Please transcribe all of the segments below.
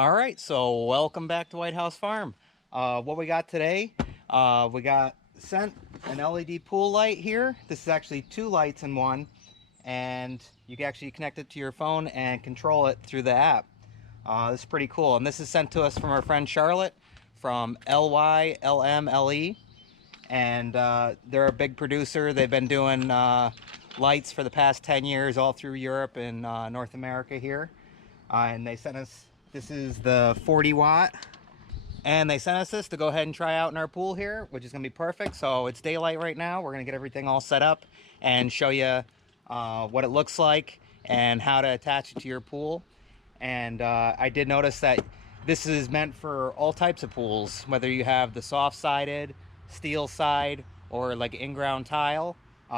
All right, so welcome back to White House Farm. What we got today, we got sent an LED pool light here. This is actually two lights in one, and you can actually connect it to your phone and control it through the app. This is pretty cool, and this is sent to us from our friend Charlotte from LyLmLe, and they're a big producer. They've been doing lights for the past 10 years all through Europe and North America here. And they sent us, this is the 40 watt, and they sent us this to go ahead and try out in our pool here, which is going to be perfect. So it's daylight right now. We're going to get everything all set up and show you what it looks like and how to attach it to your pool. And I did notice that this is meant for all types of pools, whether you have the soft-sided, steel side, or like in-ground tile.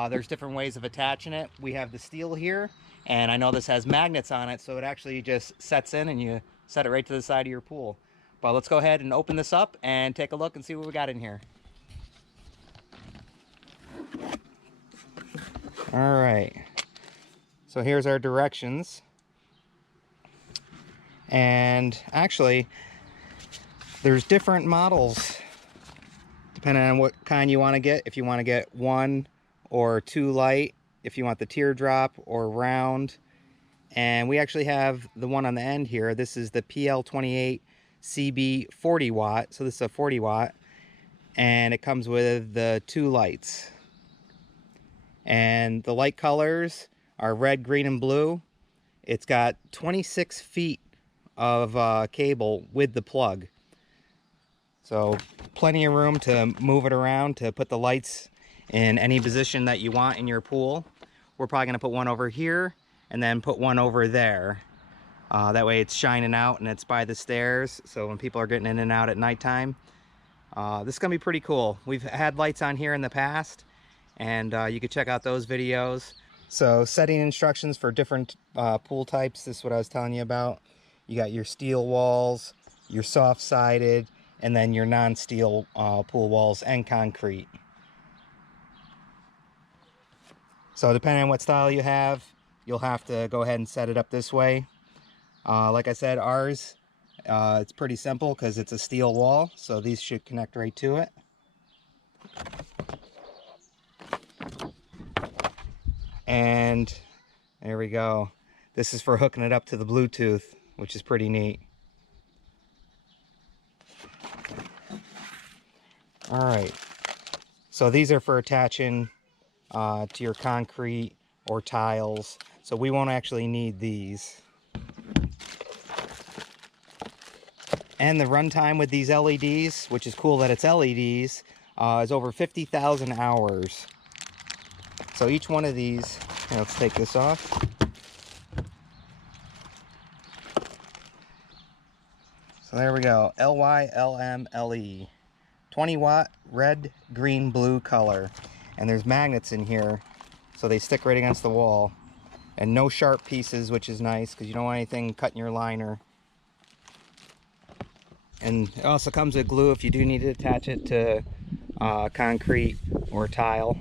There's different ways of attaching it. We have the steel here, and I know this has magnets on it, so it actually just sets in and you set it right to the side of your pool. But let's go ahead and open this up and take a look and see what we got in here. All right, so here's our directions. And actually, there's different models depending on what kind you want to get. If you want to get 1 or 2 light, if you want the teardrop or round. And we actually have the one on the end here. This is the PL28 CB 40 watt. So this is a 40 watt. And it comes with the 2 lights. And the light colors are red, green, and blue. It's got 26 feet of cable with the plug. So plenty of room to move it around to put the lights in any position that you want in your pool. We're probably going to put one over here and then put one over there. That way it's shining out and it's by the stairs, so when people are getting in and out at nighttime. This is going to be pretty cool. We've had lights on here in the past, and you can check out those videos. So setting instructions for different pool types, this is what I was telling you about. You got your steel walls, your soft-sided, and then your non-steel pool walls and concrete. So depending on what style you have, you'll have to go ahead and set it up this way. Like I said, ours, it's pretty simple because it's a steel wall, so these should connect right to it. And there we go. This is for hooking it up to the Bluetooth, which is pretty neat. All right, so these are for attaching to your concrete or tiles, so we won't actually need these. And the runtime with these LEDs, which is cool that it's LEDs, is over 50,000 hours. So each one of these, let's take this off. So there we go, LyLmLe. 20 watt red, green, blue color. And there's magnets in here, so they stick right against the wall. And no sharp pieces, which is nice because you don't want anything cutting your liner. And it also comes with glue if you do need to attach it to concrete or tile.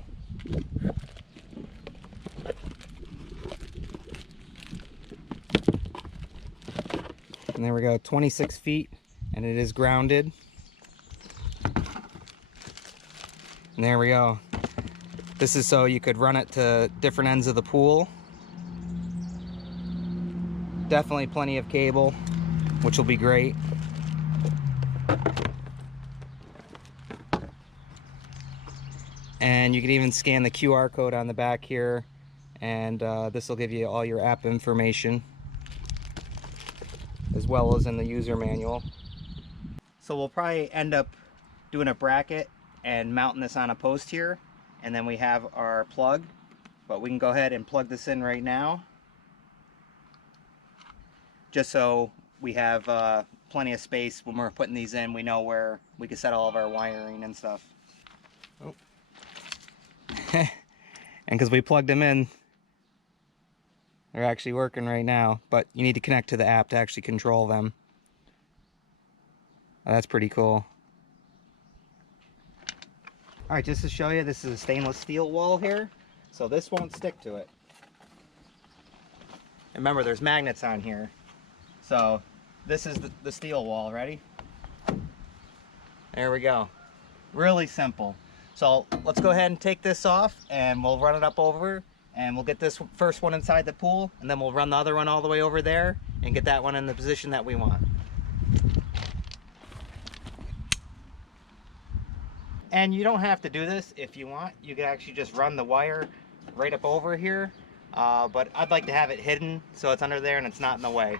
And there we go, 26 feet, and it is grounded. And there we go. This is so you could run it to different ends of the pool. Definitely plenty of cable, which will be great. And you can even scan the QR code on the back here, and this will give you all your app information, as well as in the user manual. So we'll probably end up doing a bracket and mounting this on a post here, and then we have our plug. But we can go ahead and plug this in right now, just so we have plenty of space when we're putting these in. We know where we can set all of our wiring and stuff. Oh. And because we plugged them in, they're actually working right now, but you need to connect to the app to actually control them. That's pretty cool. All right, just to show you, this is a stainless steel wall here, so this won't stick to it. And remember, there's magnets on here, so this is the steel wall. Ready? There we go. Really simple. So let's go ahead and take this off and we'll run it up over and we'll get this first one inside the pool and then we'll run the other one all the way over there and get that one in the position that we want. And you don't have to do this if you want. You can actually just run the wire right up over here. But I'd like to have it hidden so it's under there and it's not in the way.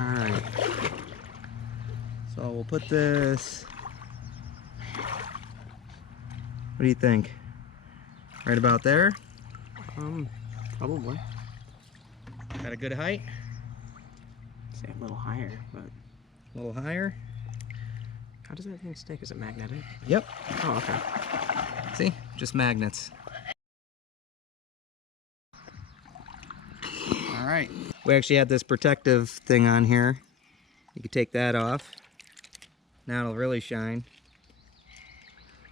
Alright. So we'll put this... What do you think? Right about there? Probably. Got a good height? Say a little higher, but... A little higher? How does that thing stick? Is it magnetic? Yep. Oh, okay. See? Just magnets. Alright. We actually had this protective thing on here. You can take that off. Now it'll really shine.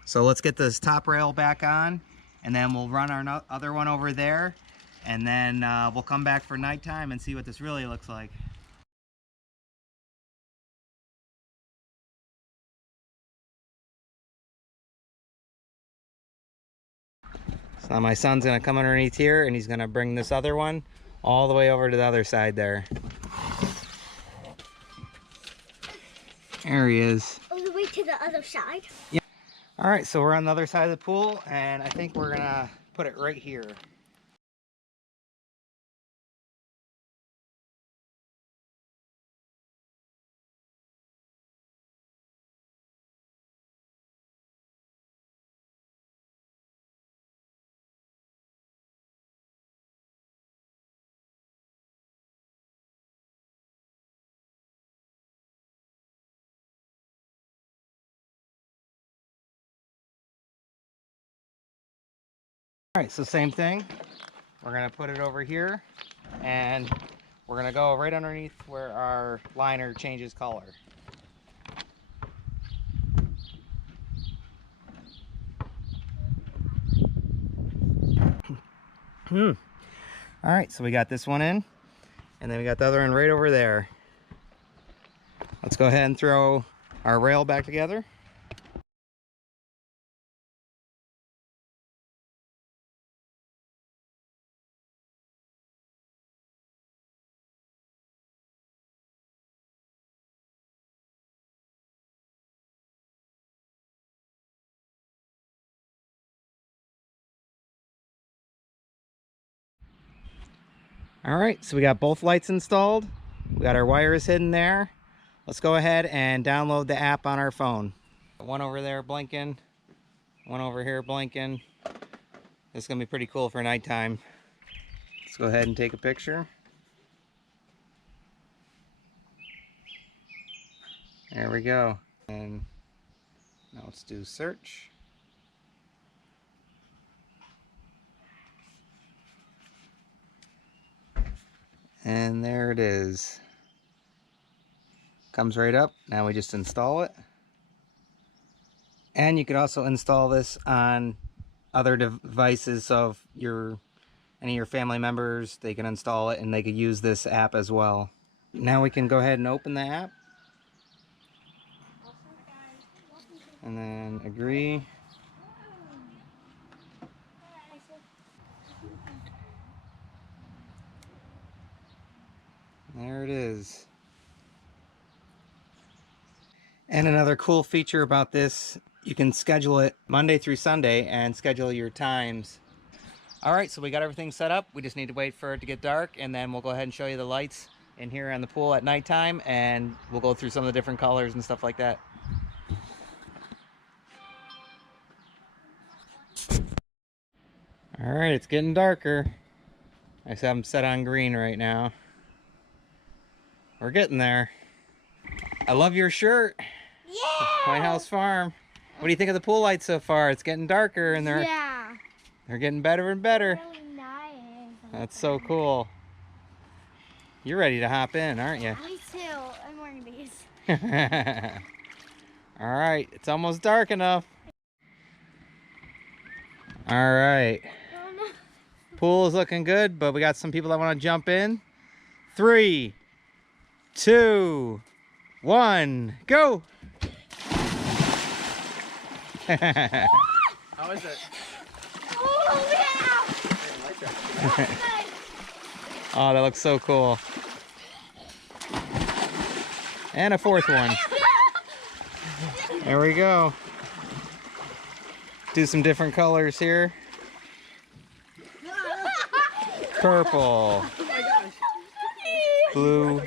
So let's get this top rail back on and then we'll run our other one over there and then we'll come back for nighttime and see what this really looks like. So now my son's gonna come underneath here and he's gonna bring this other one all the way over to the other side there. There he is. All the way to the other side? Yeah. All right, so we're on the other side of the pool and I think we're gonna put it right here. All right, so same thing. We're gonna put it over here and we're gonna go right underneath where our liner changes color. All right, so we got this one in and then we got the other one right over there. Let's go ahead and throw our rail back together. All right, so we got both lights installed. We got our wires hidden there. Let's go ahead and download the app on our phone. One over there blinking, one over here blinking. This is gonna be pretty cool for nighttime. Let's go ahead and take a picture. There we go. And now let's do search. And there it is. Comes right up. Now we just install it. And you could also install this on other devices of any of your family members. They can install it and they could use this app as well. Now we can go ahead and open the app. And then agree. There it is. And another cool feature about this, you can schedule it Monday through Sunday and schedule your times. All right, so we got everything set up. We just need to wait for it to get dark and then we'll go ahead and show you the lights in here on the pool at nighttime and we'll go through some of the different colors and stuff like that. All right, it's getting darker. I have them set on green right now. We're getting there. I love your shirt. Yeah! White House Farm. What do you think of the pool lights so far? It's getting darker and they're getting better and better. Really nice. That's so cool. You're ready to hop in, aren't you? Me too. I'm wearing these. All right, it's almost dark enough. All right. Oh no. Pool is looking good, but we got some people that want to jump in. 3, 2, 1, go! How is it? Oh, yeah! Oh, that looks so cool. And a fourth one. There we go. Do some different colors here. Purple. Oh my gosh. Blue.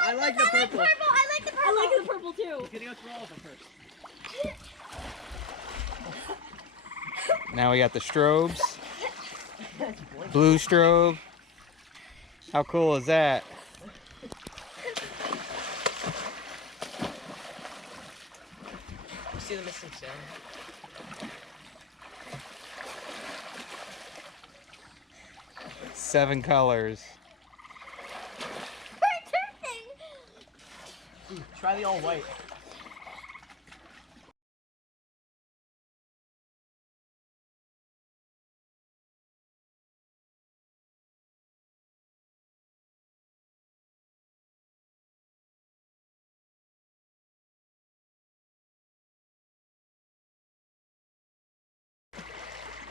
I like the purple. I like the purple. I like the purple too. Getting us all of them first. Now we got the strobes. Blue strobe. How cool is that? See the missing sound? 7 colors. Ooh, try the all white.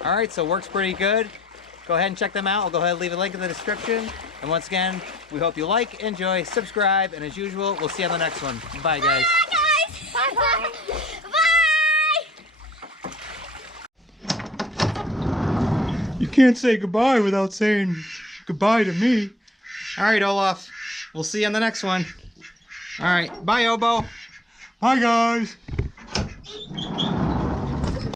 All right, so works pretty good. Go ahead and check them out. I'll go ahead and leave a link in the description. And once again, we hope you like, enjoy, subscribe, and as usual, we'll see you on the next one. Bye, guys. Bye, guys. Bye. Bye. You can't say goodbye without saying goodbye to me. All right, Olaf. We'll see you on the next one. All right. Bye, Obo. Bye, guys.